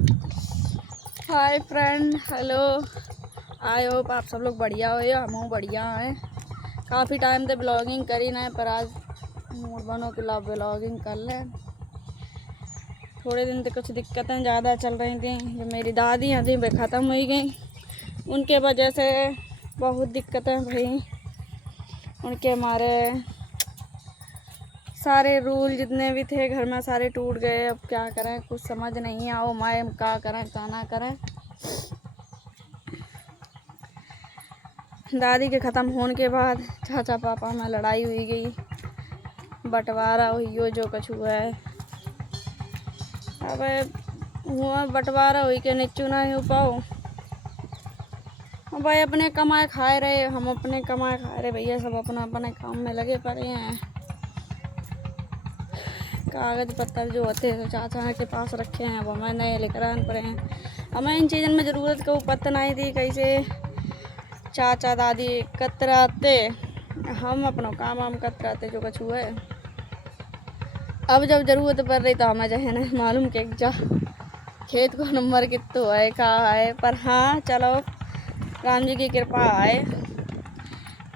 Hi friend, hello. I hope आप सब लोग बढ़िया हो। हम बढ़िया हैं। काफ़ी टाइम से ब्लॉगिंग करी ना, पर आज मूड बनो कि ला ब्लॉगिंग कर लें। थोड़े दिन से कुछ दिक्कतें ज़्यादा चल रही थी। जो मेरी दादी थी वे ख़त्म हो गई, उनके वजह से बहुत दिक्कतें भई। उनके हमारे सारे रूल जितने भी थे घर में सारे टूट गए। अब क्या करें, कुछ समझ नहीं आओ माए क्या करें क्या ना करें। दादी के ख़त्म होने के बाद चाचा पापा में लड़ाई हुई गई, बंटवारा हुई हो जो कुछ हुआ है। अब हुआ बंटवारा हुई के निच्चू ना हो पाओ। भाई अपने कमाए खाए रहे, हम अपने कमाए खाए रहे भैया। सब अपना अपने काम में लगे पड़े हैं। कागज़ पत्तर जो होते हैं चाचा के पास रखे हैं, वो हमें नए लिखरान पड़े हैं। हमें इन चीज़ों में ज़रूरत को पता नहीं थी कैसे चाचा दादी कतराते, हम अपना काम वाम कतराते जो कुछ हुआ है। अब जब ज़रूरत पड़ रही तो हमें जो है ना मालूम के जा खेत को नंबर कितना है कहाँ है। पर हाँ चलो, राम जी की कृपा है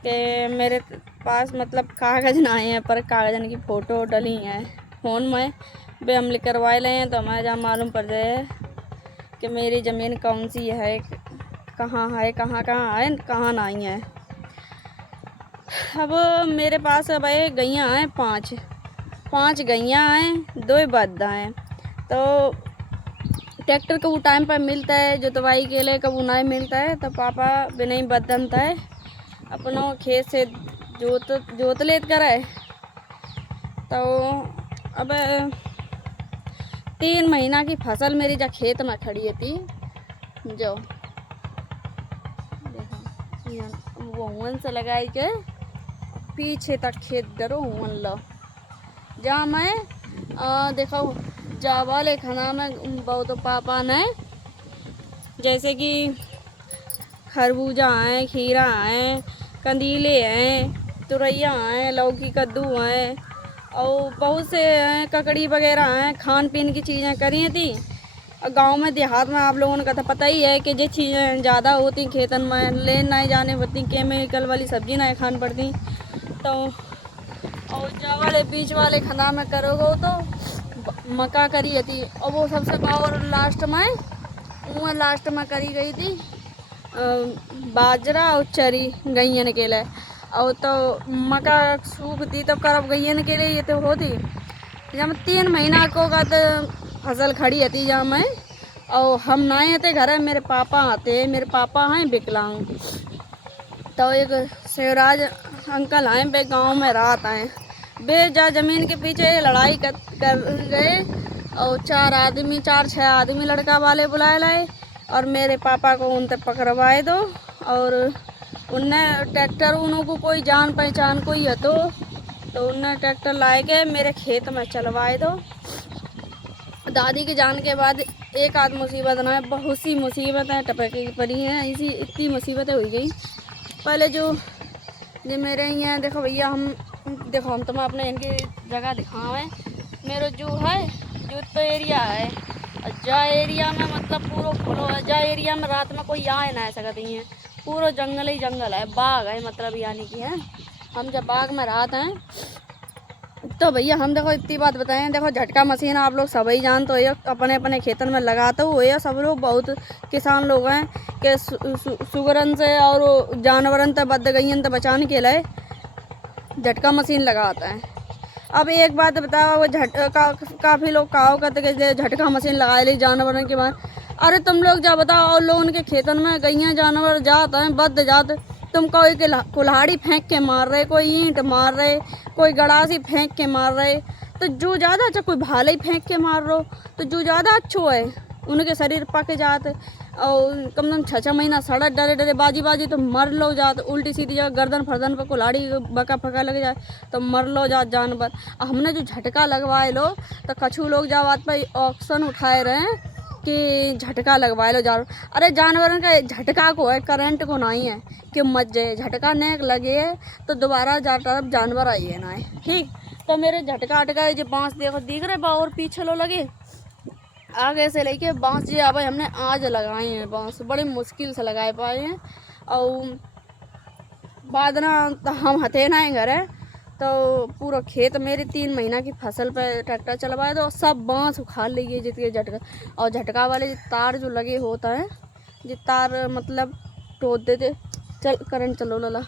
कि मेरे पास मतलब कागज़ ना आए हैं, पर कागज़न की फ़ोटो डली हैं फ़ोन में। वे हम लिखवाए ले हैं तो हमें जहाँ मालूम पड़ जाए कि मेरी ज़मीन कौन सी है, कहाँ है, कहाँ है, कहाँ नहीं है। अब मेरे पास अब गैया हैं पाँच गैया हैं, 2 बद्दा हैं। तो ट्रैक्टर को वो टाइम पर मिलता है जो दवाई के लिए, कब नहीं मिलता है तो पापा बिना ही बदलता है अपनों खेत से जोत लेत करे। तो अब 3 महीना की फसल मेरी जा खेत में खड़ी थी। जो वो हुन से लगाई के पीछे तक खेत डरो हुन लो जहाँ मैं देखो जा वाले खाना में बहुत तो पापा ने जैसे कि खरबूजा हैं, खीरा हैं, कंदीले हैं, तुरैया हैं, लौकी कद्दू हैं और बहुत से हैं, ककड़ी वगैरह हैं। खान पीन की चीज़ें करी थी। गांव में देहात में आप लोगों को तो पता ही है कि जो चीज़ें ज़्यादा होती खेतन में ले नहीं जाने पड़ती, केमिकल वाली सब्जी नहीं खानी पड़ती। तो और जा वाले बीच वाले खाना में करोगे तो मक्का करी थी और वो सबसे और लास्ट में करी गई थी बाजरा और चरी गैयन के लिए। और तो मक्का सूखती तो करब गैयन के लिए ये तो होती। जब 3 महीना को का तो फसल खड़ी थी जहाँ मैं, और हम नहीं आते घर, मेरे पापा आते। मेरे पापा हैं विकलांग। तो एक शिवराज अंकल आए वे गांव में रात आए, वे जा ज़मीन के पीछे लड़ाई कर गए और 4-6 आदमी लड़का वाले बुलाए लाए और मेरे पापा को उन तक पकड़वाए दो। और उनने ट्रैक्टर उनको कोई जान पहचान कोई है तो उनने ट्रैक्टर लाए के मेरे खेत में चलवाए दो। दादी के जान के बाद एक आध मुसीबत ना, बहुत सी मुसीबतें टपकी पड़ी हैं। ऐसी इतनी मुसीबतें हुई गई। पहले जो मेरे यहाँ देखो भैया, हम तुम्हें अपने इनकी जगह दिखावें। मेरा जो है जो तो एरिया है, जा एरिया में मतलब पूरा खुलो है। जा एरिया में रात में कोई आ ना सकती है, पूरा जंगल ही जंगल है, बाग है मतलब यानी कि है। हम जब बाग में रात हैं तो भैया हम देखो इतनी बात बताएं, देखो झटका मशीन आप लोग सभी जानते हो, अपने अपने खेतन में लगाते हुए सब लोग। बहुत किसान लोग हैं कि सुगरन से और जानवरन से बद गईन से बचाने के लिए झटका मशीन लगाता है। अब एक बात बताओ, वो काफ़ी लोग कहो कहते झटका मशीन लगा ली जानवरों के बाद। अरे तुम लोग जा बताओ, और लोग उनके खेतन में गैया जानवर जाते हैं बद जाते, तुम कोई के कुल्हाड़ी फेंक के मार रहे, कोई ईंट मार रहे, कोई गड़ासी फेंक के मार रहे। तो जो ज़्यादा अच्छा कोई भाले फेंक के मार रहे तो जो ज़्यादा अच्छो है उनके शरीर पक जाते। और कम से कम 6-6 महीना सड़क डरे बाजी तो मर लो जाते। उल्टी सीधी जगह गर्दन फर्दन पर कुल्हाड़ी बका फका लग जाए तो मर लो जात जानवर। हमने जो झटका लगवाए लो तो कछु लोग जा बात पर ऑक्शन उठाए रहे हैं कि झटका लगवा लो जानवर। अरे जानवरों का झटका को है, करंट को नहीं है कि मत जाए। झटका नेक लगे तो दोबारा जा तरफ जानवर आइए ना है। ठीक, तो मेरे झटका अटका जो बाँस देखो दिख रहे बा और पीछे लो लगे आगे से लेके बांस जी अब हमने आज लगाए हैं, बांस बड़े मुश्किल से लगाए पाए हैं। और बाद ना तो हम हथे ना घर है तो पूरा खेत मेरी 3 महीना की फसल पे ट्रैक्टर चलवाए तो सब बांस उखाड़ लिए जितने झटका। और झटका वाले जो तार जो लगे होता है, जो तार मतलब टोट देते चल करंट चलो लला,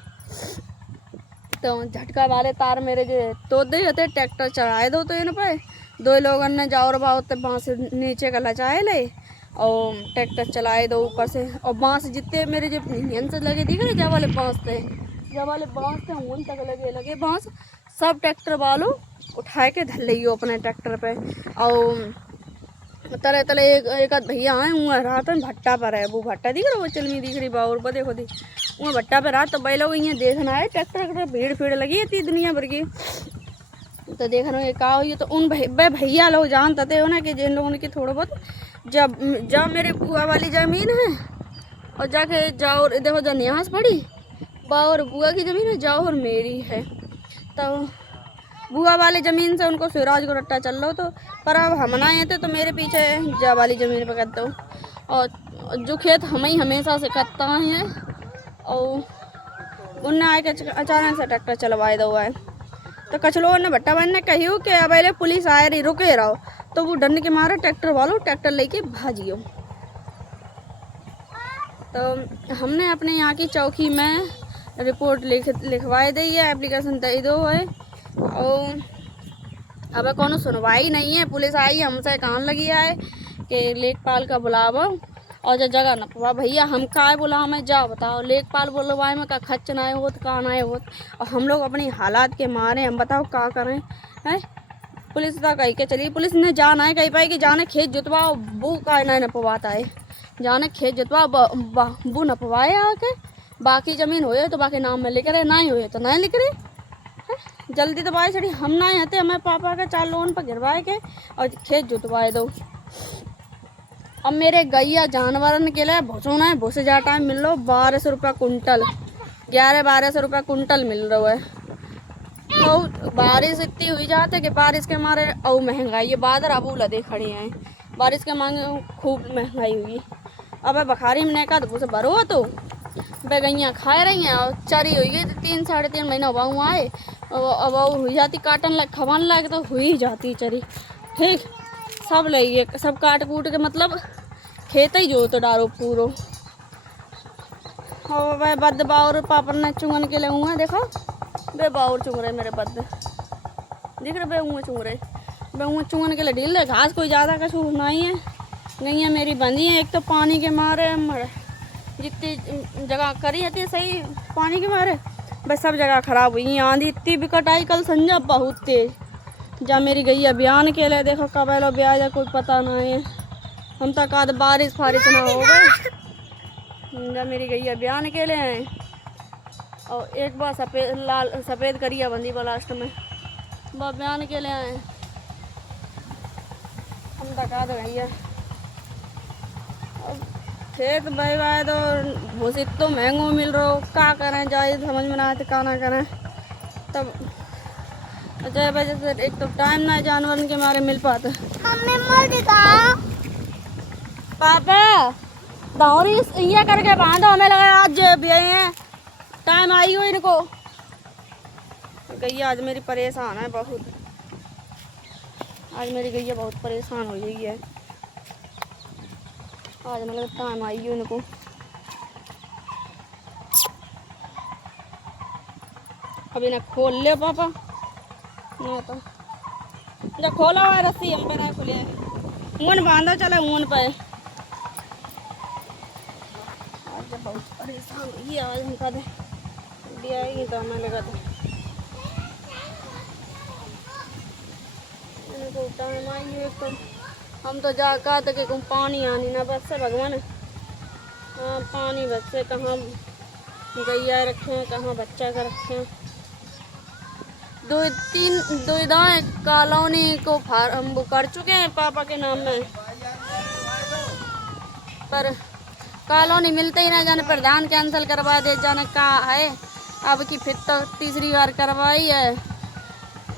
तो झटका वाले तार मेरे जो तोड़ दे होते ट्रैक्टर चढ़ाए दो तो इन पे 2 लोगों ने जाओ और बात बांस नीचे का लचाए ले और ट्रैक्टर चलाए दो ऊपर से। और बांस जितने मेरे जो इंजन से लगे दिख रहे जब वाले बांस थे, जब वाले बांस थे उन तक लगे बांस सब ट्रैक्टर वालों उठाए के धर लियो अपने ट्रैक्टर पे। और तले तले एक आध भैया आए वहाँ रहा था भट्टा पर है, वो भट्टा दिख रहा वो चलनी दिख रही बाउर पर देखो दी वहाँ भट्टा पर रहा। तो भाई लोग यहाँ देखना है ट्रैक्टर भीड़ लगी थी दुनिया भर की, तो देखना ये कहा हुई। तो उन भैया लोग जानते थे ना कि जिन लोगों की थोड़ा बहुत जब मेरे बुआ वाली ज़मीन है और जाके जाओ देखो जब न्यास पड़ी और बुआ की ज़मीन है जाओ और मेरी है। तो बुआ वाली ज़मीन से उनको सिराज को रट्टा चल रहा तो, पर अब हम ना आए थे तो मेरे पीछे जा वाली ज़मीन पर करते हो। और जो खेत हम ही हमेशा से करता है और उनने आए के अचानक से ट्रैक्टर चलवाए दो है। तो कुछ लोगों ने भट्टा बहन ने कही कि अब पहले पुलिस आए रही रुके रहो, तो वो डरने के मारे ट्रैक्टर वालों ट्रैक्टर लेके भाजियो। तो हमने अपने यहाँ की चौकी में रिपोर्ट लिखवाई दी है, एप्लीकेशन दे दो है। और अब कौन सुनवाई नहीं है, पुलिस आई हमसे कान लगी है कि लेखपाल का बुलावा और जो जगह न पवा भैया हम का बोला हमें जाओ बताओ लेखपाल बोलवाए में का खर्च ना हो तो कहाँ ना हो। और हम लोग अपनी हालात के मारे हम बताओ क्या करें हैं। पुलिस तो कही के चली पुलिस ने जाना है कही पाई कि जाने खेत जुतवाओ वो का न पवाता है, जाने खेत जुतवा वो न पवाए आके बाकी ज़मीन हो तो बाकी नाम में लिख रहे ना ही हो तो ना लिख रहे। जल्दी तो भाई सड़ी हम ना आते हमें पापा के 4 लोन पर गिरवाए के और खेत जुतवाए दो। अब मेरे गैया जानवरन के लिए भुसोना है, भूसे जा टाइम मिल रहा 1200 रुपये कुंटल, 1100-1200 रुपये कुंटल मिल रहा है। तो बारिश इतनी हुई जाते कि बारिश के मारे और महंगाई है, बादल अबू लदे खड़े हैं, बारिश के मांगे खूब महंगाई हुई। अब बखारी में का तो भूसे भरो तो वे गैया खा रही हैं और चरी हुई गई 3-3.5 महीना हुआ हुआ है। अब और हुई जाती काटन लग खवान लग तो हुई जाती चरी ठीक सब लगे सब काट कूट के मतलब खेत ही जो तो डारो पूरो। और वह बद बाउर पापड़ ने चुंगन के लिए हुआ देखो वे बाउर चुंग रहे मेरे बद दिख रहे वे हुए चुंग रहे वे हुए चुंगन के लिए ढील रहे घास कोई ज़्यादा कछु नहीं है। गैया मेरी बंदी है एक तो पानी के मारे जितनी जगह करी जाती है सही पानी के मारे बस सब जगह खराब हुई। आंधी इतनी भी कटाई कल संजा बहुत तेज जब मेरी गैया बयान के लिए देखो कब लो ब्याज है कोई पता नहीं है। हम तक आध बारिश फारिश ना हो गई जब मेरी गैया बयान के लिए हैं और एक बार सफ़ेद करिया बंदी पर लास्ट में वह बयान के लिए आए हम तक आध गैया खेत भाई भाई तो भूसी तो महंगो मिल रहा हो क्या करें जाए समझ में ना आते क्या ना करें। तब जय वजह से एक तो टाइम ना जानवर के मारे मिल पाते पापा दौरी ये करके बांधो हमें लगा आज भी हैं टाइम आई हो इनको। गैया आज मेरी परेशान है बहुत, आज मेरी गैया बहुत परेशान हो गई है आज मतलब टाइम आई है इनको। अभी ना खोल ले पापा ना तो जब खोला हुआ है रस्सी हम पे ना खुले ऊन बांधो चले ऊन पे आज जब बहुत परेशान हुई आज हमका दे दिया तो हमें लगा दे इनको टाइम आई है तो हम तो जा कहा था कि पानी आनी ना बस से भगवान हाँ पानी बस से कहाँ गैया रखे कहाँ बच्चा का रखे। 2 दाएँ कॉलोनी को फार्म वो कर चुके हैं पापा के नाम में पर कॉलोनी मिलते ही ना जाने प्रधान कैंसिल करवा दे जाने का है। अब की फिर तो 3री बार करवाई है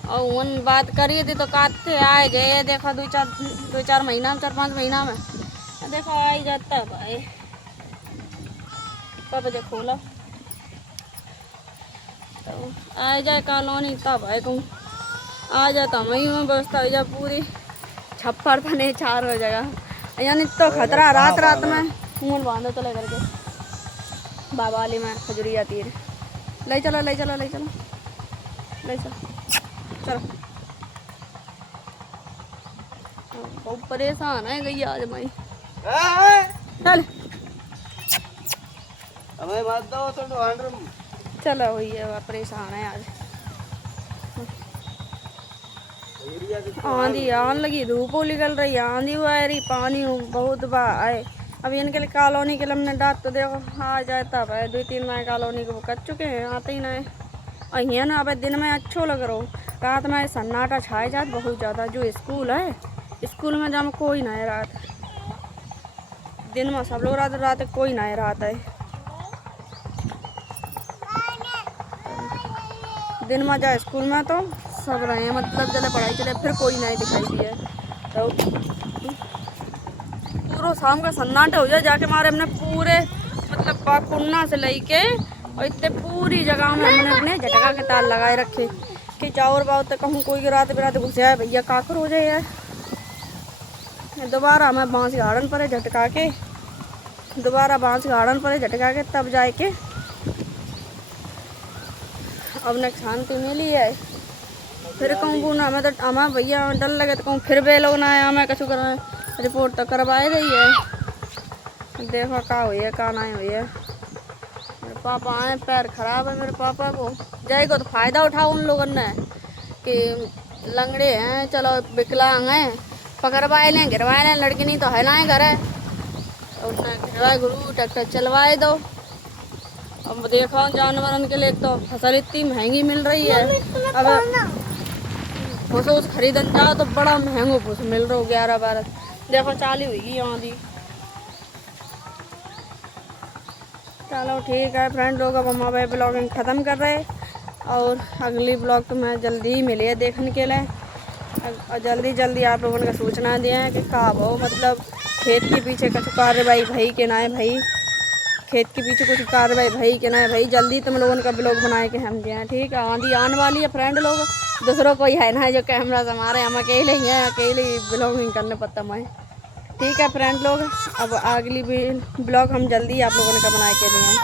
और उन बात करी थी तो काटते आए गए देखो 2-4 2-4 महीना में, 4-5 महीना में देखो आ ही जाता भाई। कब बजे खोला तो आ जाए कॉलोनी तब है कहूँ आ जाता वहीं में व्यवस्था हो जाए पूरी। छप्पर बने चारों जगह यानी तो खतरा रात रात में मूल बांधो चले करके बाबा वाली में खजूरी आती है। ले चलो ले चलो ले चलो ले चलो चलो। बहुत परेशान है गई आज मैं। चल चलो हुई है परेशान है आज। आंधी आन लगी, धूप निकल रही, आंधी आ रही, पानी बहुत आए। अब इनके लिए कॉलोनी के लिए हमने डांट तो देखो आ जाए तब है। 2-3 माह कॉलोनी को कर चुके हैं, आते ही नहीं। और यहाँ ना अब दिन में अच्छो लग रहा हो, रात में सन्नाटा छाए जात बहुत ज़्यादा। जो स्कूल है स्कूल में जहाँ कोई नहीं रात, दिन में सब लोग रात रात कोई नहीं रात है। दिन में जाए स्कूल में तो सब रहे हैं, मतलब चले पढ़ाई चले, फिर कोई नहीं दिखाई दिया तो पूरा शाम का सन्नाटा हो जाए। जाके मारे हमने पूरे मतलब पाकुन्ना से लेके और इतने पूरी जगह में हमने अपने झटका के तार लगाए रखे कि चावर बाव तक कहूँ कोई रात बिरात घुस जाए भैया काकर हो जाए यार। दोबारा मैं बांस गार्डन पर झटका के, दोबारा बांस गार्डन पर झटका के तब जाए के अब ने शांति मिली है। फिर कहूँ पूना हमें तो हमें भैया डर लगे तो कहूँ फिर बे लोग ना आए, हमें कछु कर रिपोर्ट तो करवाए रही है। देखो का हुई है का नहीं हुई है। मेरे पापा आए, पैर खराब है मेरे पापा को, जाएगा तो फ़ायदा उठाओ उन लोगों ने कि लंगड़े हैं चलो विकलांग हैं पकड़वाए लें गिरवाए लें, लड़की नहीं तो है ना घर है उतना गिरवाए गुरु ट्रैक्टर चलवाए दो। अब देखो जानवरों के लिए तो फसल इतनी महंगी मिल रही है। अब भूस खरीदन जाओ तो बड़ा महंगो भूस मिल रहा हो 11-12। देखो चालू हुई आंधी। चलो ठीक है फ्रेंड लोग, अब हम अब ब्लॉगिंग ख़त्म कर रहे और अगली ब्लॉग तो मैं जल्दी ही मिली है देखने के लिए। और जल्दी आप लोगों ने सूचना दिया कि का हो मतलब खेत के पीछे कुछ कार्रवाई भाई के ना है भाई, खेत के पीछे कुछ कार्रवाई भाई के ना है भाई। जल्दी तुम लोगों का ब्लॉग बनाए के हम दिए ठीक है। आंधी आने वाली है फ्रेंड लोग, दूसरों कोई है ना जो कैमरा से हमारे, हम अकेले ही हैं, अकेले ही ब्लॉगिंग करने पड़ता मैं ठीक है फ्रेंड लोग। अब अगली ब्लॉग हम जल्दी आप लोगों ने का बनाए के दिए हैं।